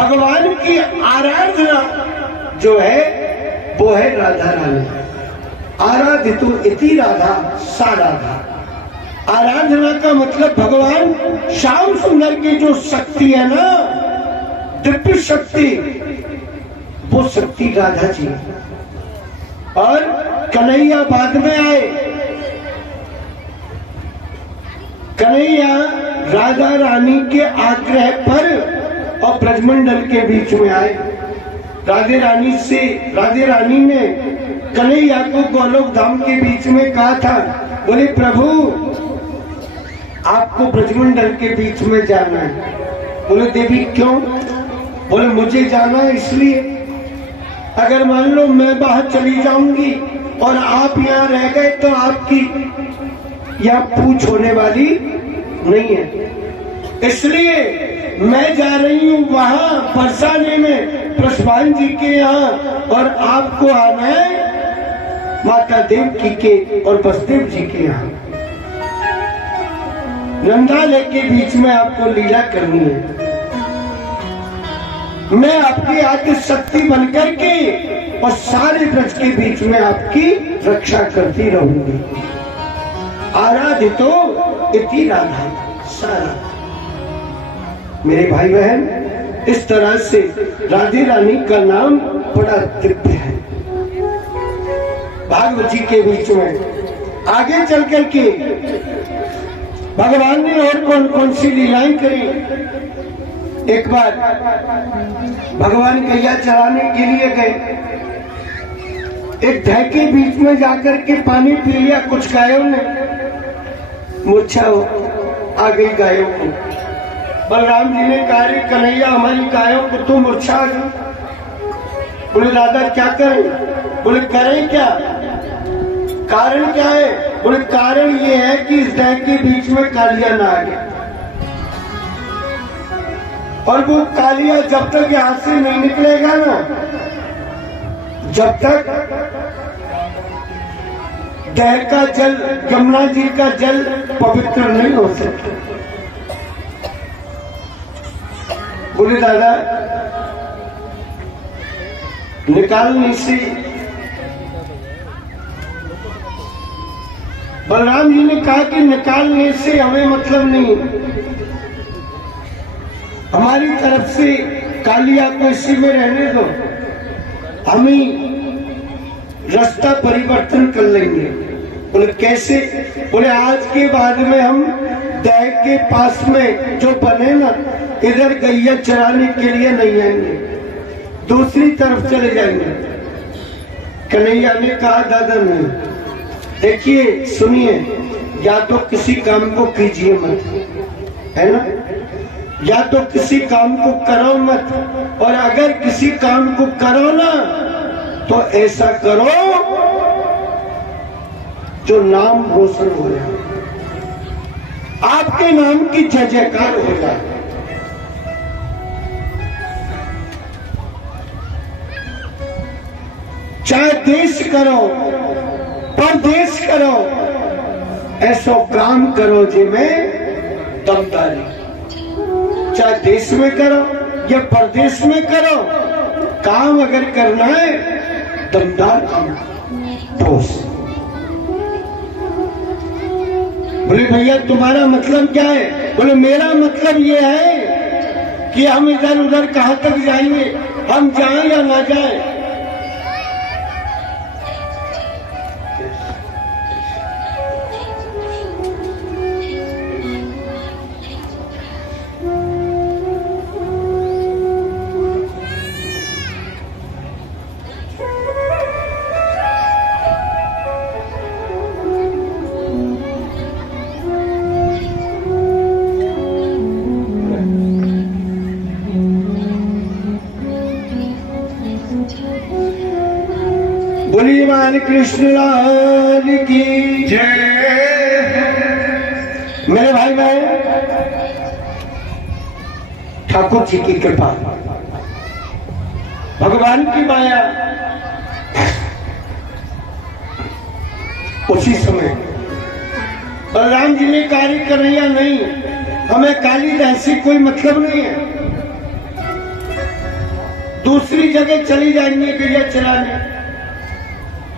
भगवान की आराधना जो है वो है राधा रानी। आराधितो इति राधा सा राधा। आराधना का मतलब भगवान श्याम सुंदर की जो शक्ति है ना, दिव्य शक्ति, वो शक्ति राधा जी। और कन्हैया बाद में आए। कन्हैया राधा रानी के आग्रह पर और ब्रजमंडल के बीच में आए। राधे रानी ने कन्हैया को गोलोक धाम के बीच में कहा था, बोले प्रभु आपको ब्रजमंडल के बीच में जाना है। बोले देवी क्यों? बोले मुझे जाना है इसलिए, अगर मान लो मैं बाहर चली जाऊंगी और आप यहाँ रह गए तो आपकी यहाँ पूछ होने वाली नहीं है, इसलिए मैं जा रही हूँ वहां बरसाने में प्रसवान जी के यहाँ, और आपको आना है माता देवकी के और बसदेव जी के यहाँ। नंदालय के बीच में आपको लीला करनी है। मैं आपकी आदि शक्ति बनकर के और सारे ब्रज के बीच में आपकी रक्षा करती रहूंगी। आराधितो इति राधा सारा। मेरे भाई बहन, इस तरह से राधे रानी का नाम बड़ा दिव्य है। भागवत जी के बीच में आगे चल करके भगवान ने और कौन कौन सी लीलाएं करी। एक बार भगवान गैया चराने के लिए गए, एक ढह के बीच में जाकर के पानी पी लिया कुछ गायों ने, मूर्छा आ गई गायों को। बलराम जी ने कहा, रे कन्हैया हमारी गायों को तो मूर्छा आ गई। बोले दादा क्या करें? बोले करें क्या? कारण क्या है? बोले कारण ये है कि इस ढह के बीच में कालिया ना आ गया, और वो कालिया जब तक यहां से नहीं निकलेगा ना, जब तक ढह का जल, यमुना जी का जल पवित्र नहीं हो सकता। बोले दादा निकालने से, बलराम जी ने कहा कि निकालने से हमें मतलब नहीं, हमारी तरफ से कालिया को इसी में रहने दो, हम ही रास्ता परिवर्तन कर लेंगे। बोले कैसे? बोले आज के बाद में हम दह के पास में जो बने ना, इधर गैया चराने के लिए नहीं आएंगे, दूसरी तरफ चले जाएंगे। कन्हैया ने कहा दादा नहीं, देखिए सुनिए, या तो किसी काम को कीजिए मत, है ना, या तो किसी काम को करो मत, और अगर किसी काम को करो ना तो ऐसा करो जो नाम रोशन हो जाए, आपके नाम की जय जयकार हो जाए। चाहे देश करो परदेश करो, ऐसा काम करो जिसमें दमदारी। चाहे देश में करो या परदेश में करो, काम अगर करना है दमदार काम, ठोस। बोले भैया तुम्हारा मतलब क्या है? बोले मेरा मतलब ये है कि हम इधर उधर कहां तक जाएंगे, हम जाएं या ना जाएं। बोलिए बाल कृष्ण लाल की जय। मेरे भाई बहन, ठाकुर जी की कृपा, भगवान की माया, उसी समय बलराम जी ने कार्य कन्हैया नहीं, हमें काली दह से कोई मतलब नहीं है। दूसरी जगह चली जाएंगे गैया चराने।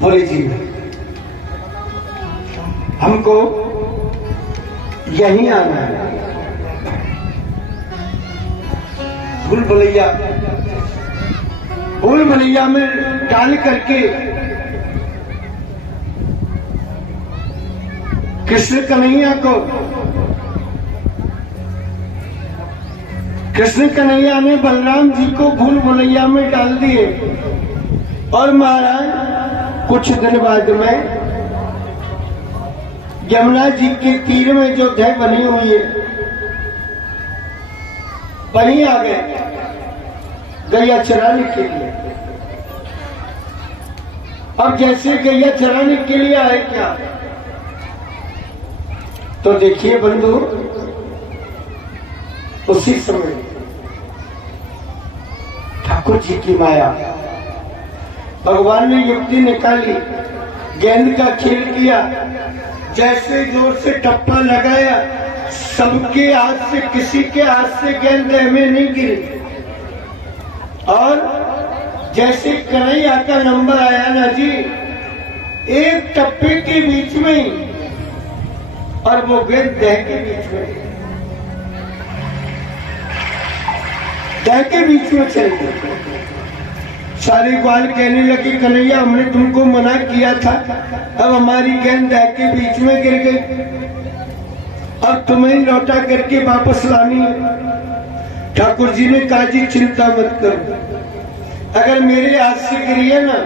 बोले जी हमको यहीं आना है। भूल भुलैया में डाल करके कृष्ण कन्हैया ने बलराम जी को भूल भुलैया में डाल दिए। और महाराज कुछ दिन बाद में यमुना जी के तीर में जो जय बनी हुई है वहीं आ गए गैया चराने के लिए। अब जैसे गैया चराने के लिए आए क्या, तो देखिए बंधु, उसी समय ठाकुर जी की माया, भगवान ने युक्ति निकाली, गेंद का खेल किया, जैसे जोर से टप्पा लगाया, सबके हाथ से, किसी के हाथ से गेंद में नहीं गिरी। और जैसे कन्हैया का नंबर आया ना जी, एक टप्पे के बीच में, और वो गेंद दह के बीच में, दह के बीच में चल गई। सारी ग्वाल कहने लगी कन्हैया हमने तुमको मना किया था, अब हमारी गेंद दह के बीच में गिर गई, अब तुम्हें लौटा करके वापस लानी है। ठाकुर जी ने कहा जी चिंता मत करो, अगर मेरे हाथ से गिरी है ना,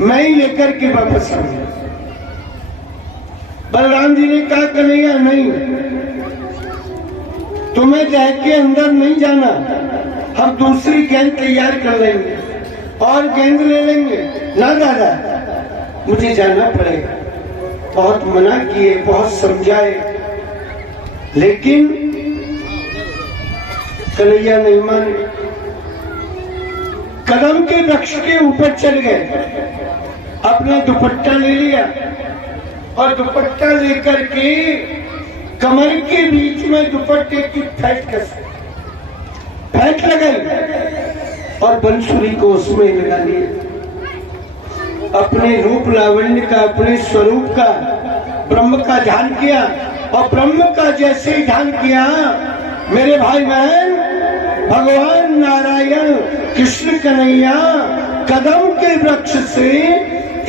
मैं ही लेकर के वापस आऊंगा। बलराम जी ने कहा कन्हैया नहीं, तुम्हें दह के अंदर नहीं जाना, हम दूसरी गेंद तैयार कर लेंगे और गेंद ले लेंगे। ना दादा मुझे जाना पड़ेगा। बहुत मना किए, बहुत समझाए, लेकिन कन्हैया नहीं माने। कदम के वृक्ष के ऊपर चल गए, अपना दुपट्टा ले लिया और दुपट्टा लेकर के कमर के बीच में दुपट्टे की फैट लगाई और बंसुरी को उसमें लगा लिया। अपने रूप लावण्य का, अपने स्वरूप का, ब्रह्म का ध्यान किया, और ब्रह्म का जैसे ही ध्यान किया, मेरे भाई बहन, भगवान नारायण कृष्ण कन्हैया कदम के वृक्ष से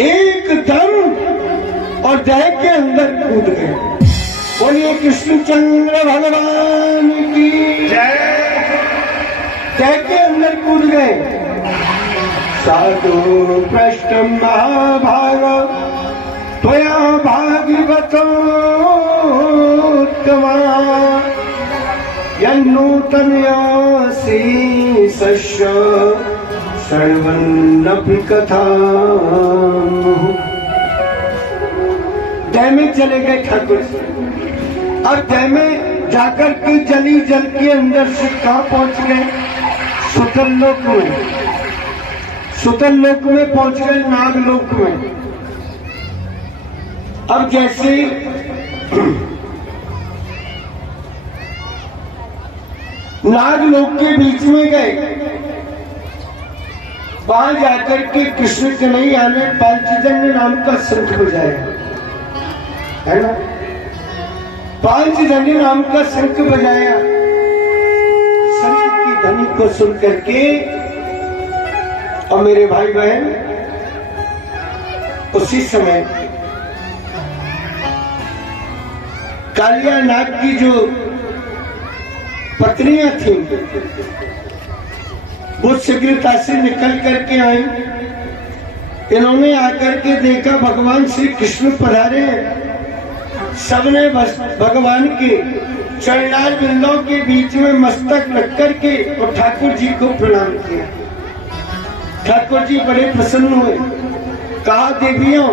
एकदम और दह के अंदर कूद गए। बोलिए कृष्णचंद्र भगवान की जय। दह के अंदर कूद गए। साधु पृष्ठ महाभाग त्वया भागवतोत्तमा यन्नूतनयासी सस्य सर्वन्नपि कथा। दह में चले गए ठाकुर, और दह में जाकर के जली जल के अंदर से कहाँ पहुंच गए? सुतरलोक में। सुतरलोक में पहुंच गए, नागलोक में। अब जैसे नागलोक के बीच में गए, वहां जाकर के कृष्ण कन्हैया ने पांचजन्य नाम का शंख बजाया, है ना? पांचजन्य नाम का शंख बजाया। शंख की ध्वनि को सुन करके, और मेरे भाई बहन, उसी समय कालिया नाग की जो पत्नियां थीं, वो शीघ्रता से निकल करके आई। इन्होंने आकर के देखा भगवान श्री कृष्ण पधारे हैं। सबने भगवान के चरणार बिंदों के बीच में मस्तक रख करके और ठाकुर जी को प्रणाम किया। ठाकुर जी बड़े प्रसन्न हुए। कहा देवियों,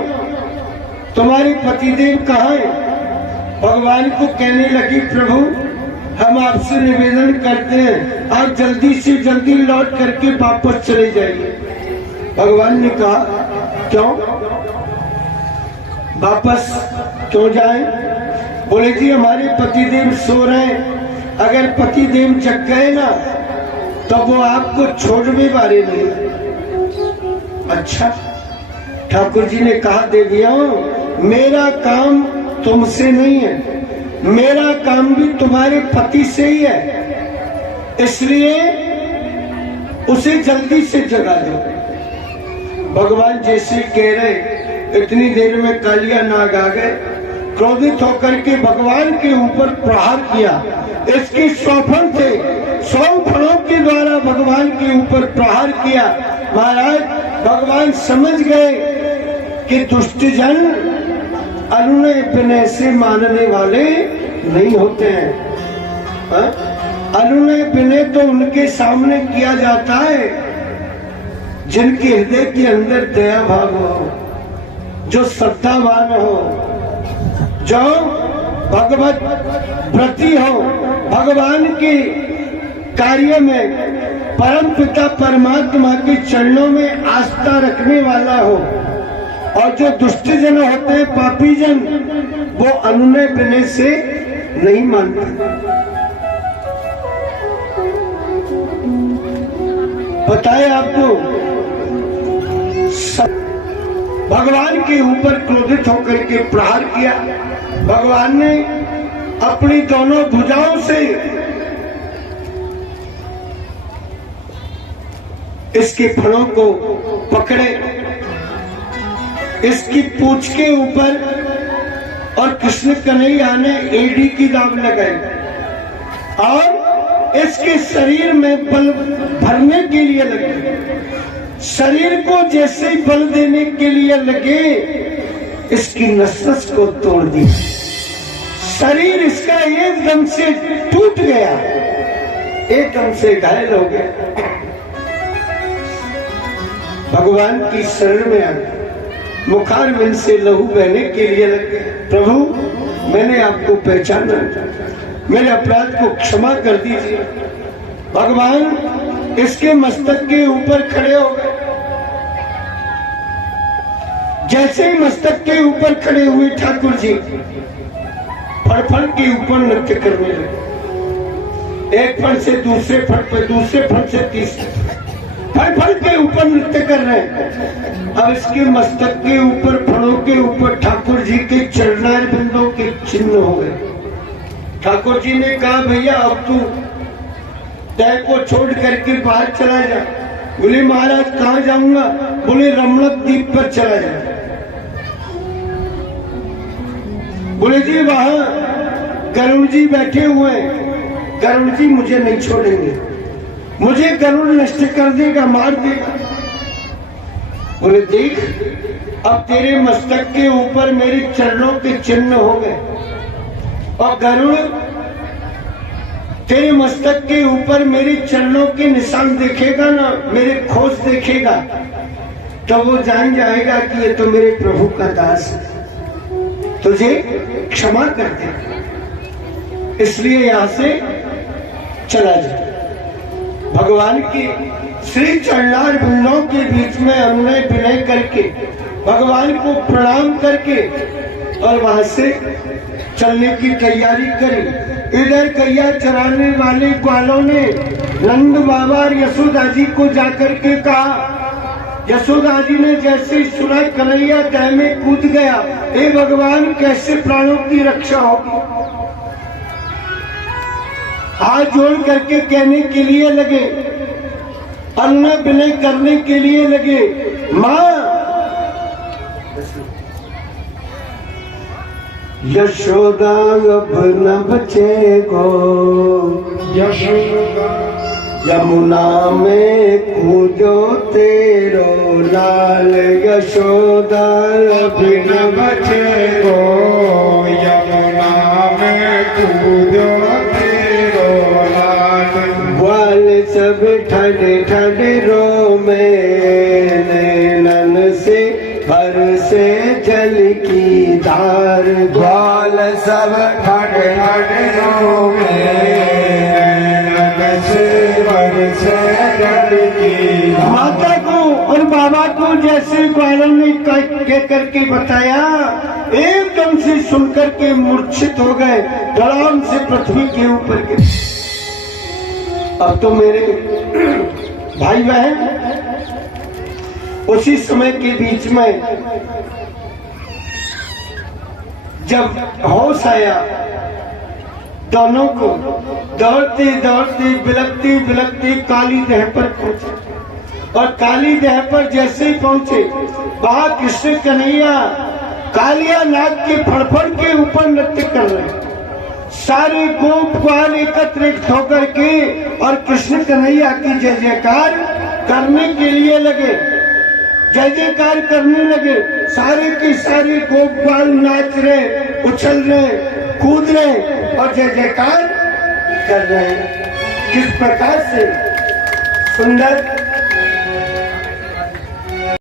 तुम्हारे पतिदेव कहाँ हैं? भगवान को कहने लगी प्रभु, हम आपसे निवेदन करते हैं आप जल्दी से जल्दी लौट करके वापस चले जाइए। भगवान ने कहा क्यों? वापस क्यों जाएं? बोले जी हमारे पतिदेव सो रहे हैं, अगर पतिदेव जग गए ना तो वो आपको छोड़ भी बारे नहीं। अच्छा, ठाकुर जी ने कहा देवियों मेरा काम तुमसे नहीं है, मेरा काम भी तुम्हारे पति से ही है, इसलिए उसे जल्दी से जगा दो। भगवान जैसे कह रहे इतनी देर में कालिया नाग आ गए, क्रोधित होकर के भगवान के ऊपर प्रहार किया। इसके 100 फण थे, 100 फणों के द्वारा भगवान के ऊपर प्रहार किया। महाराज भगवान समझ गए कि दुष्टजन अनुनय विनय से मानने वाले नहीं होते हैं। अनुनय विनय तो उनके सामने किया जाता है जिनके हृदय के अंदर दया भाव हो, जो श्रद्धावान हो, जो भगवत व्रती हो, भगवान के कार्य में परम पिता परमात्मा के चरणों में आस्था रखने वाला हो। और जो दुष्ट जन होते हैं, पापी जन, वो अनुनय विनय से नहीं मानते। बताए आपको, भगवान के ऊपर क्रोधित होकर के प्रहार किया। भगवान ने अपनी दोनों भुजाओं से इसके फणों को पकड़े, इसकी पूंछ के ऊपर, और कृष्ण कन्हैया ने एड़ी की दाब लगाई और इसके शरीर में बल भरने के लिए लगे। शरीर को जैसे ही बल देने के लिए लगे, इसकी नस को तोड़ दिया। शरीर इसका एकदम से टूट गया, एकदम से घायल हो गया। भगवान की शरण में आ गया, मुखारविंद से लहू बहने के लिए लगे। प्रभु मैंने आपको पहचाना, मेरे अपराध को क्षमा कर दीजिए। भगवान इसके मस्तक के ऊपर खड़े हो गए। जैसे ही मस्तक के ऊपर खड़े हुए ठाकुर जी फड़ के ऊपर नृत्य करने लगे। एक फड़ से दूसरे फड़ पे, दूसरे फड़ से तीसरे फड़ के ऊपर नृत्य कर रहे हैं। अब इसके मस्तक के ऊपर, फड़ों के ऊपर ठाकुर जी के चरणार बिंदों के चिन्ह हो गए। ठाकुर जी ने कहा भैया अब तू तय को छोड़ करके बाहर चला जा। बोले महाराज कहाँ जाऊंगा? बोले रमणक द्वीप पर चला जा। बोले जी वहां गरुड़ जी बैठे हुए हैं, गरुड़ जी मुझे नहीं छोड़ेंगे, मुझे गरुड़ नष्ट कर देगा, मार देगा। बोले देख अब तेरे मस्तक के ऊपर मेरे चरणों के चिन्ह हो गए, और गरुड़ तेरे मस्तक के ऊपर मेरे चरणों के निशान देखेगा ना, मेरे खोज देखेगा, तो वो जान जाएगा कि ये तो मेरे प्रभु का दास है, तुझे क्षमा कर दे, इसलिए यहां से चला जा। भगवान की श्री चरणार बिंदों के बीच में अनुनय विनय करके, भगवान को प्रणाम करके और वहां से चलने की तैयारी करी। इधर कैया चराने वाले ग्वालों ने नंद बाबा और यशोदा जी को जाकर के कहा। यशोदा जी ने जैसे सुना कन्हैया तह में कूद गया, हे भगवान कैसे प्राणों की रक्षा होगी। हाथ जोड़ करके कहने के लिए लगे, अनुनय विनय करने के लिए लगे, माँ यशोदा अब न बचेगो, यशोदा यमुना में कूदो तेरो लाल, यशोदा अब न बचेगो, यमुना में कूदो तेरो लाल। ग्वाल सब ठंडे ठंडे रो में, नैनन से बरसे जल की धार। ग्वाल सब ठंडे ठंडे रो में, नैनन से बरसे जल की धार। माता को और बाबा को जैसे ग्वालों ने कह करके बताया, एकदम से सुनकर के मूर्छित हो गए, धड़ाम से पृथ्वी के ऊपर गिरे। अब तो मेरे भाई बहन उसी समय के बीच में जब होश आया दोनों को, दौड़ते दौड़ते बिलकती बिलकती काली देह पर पहुंचे। और काली देह पर जैसे ही पहुंचे वहां कृष्ण कन्हैया कालिया नाग के फड़फड़ के ऊपर नृत्य कर रहे। सारे गोप ग्वाल एकत्रित होकर के और कृष्ण कन्हैया की जय जयकार करने के लिए लगे, जय जयकार करने लगे। सारे के सारे गोप ग्वाल नाच रहे, उछल रहे, कूद रहे और जय जयकार कर रहे हैं। किस प्रकार से सुंदर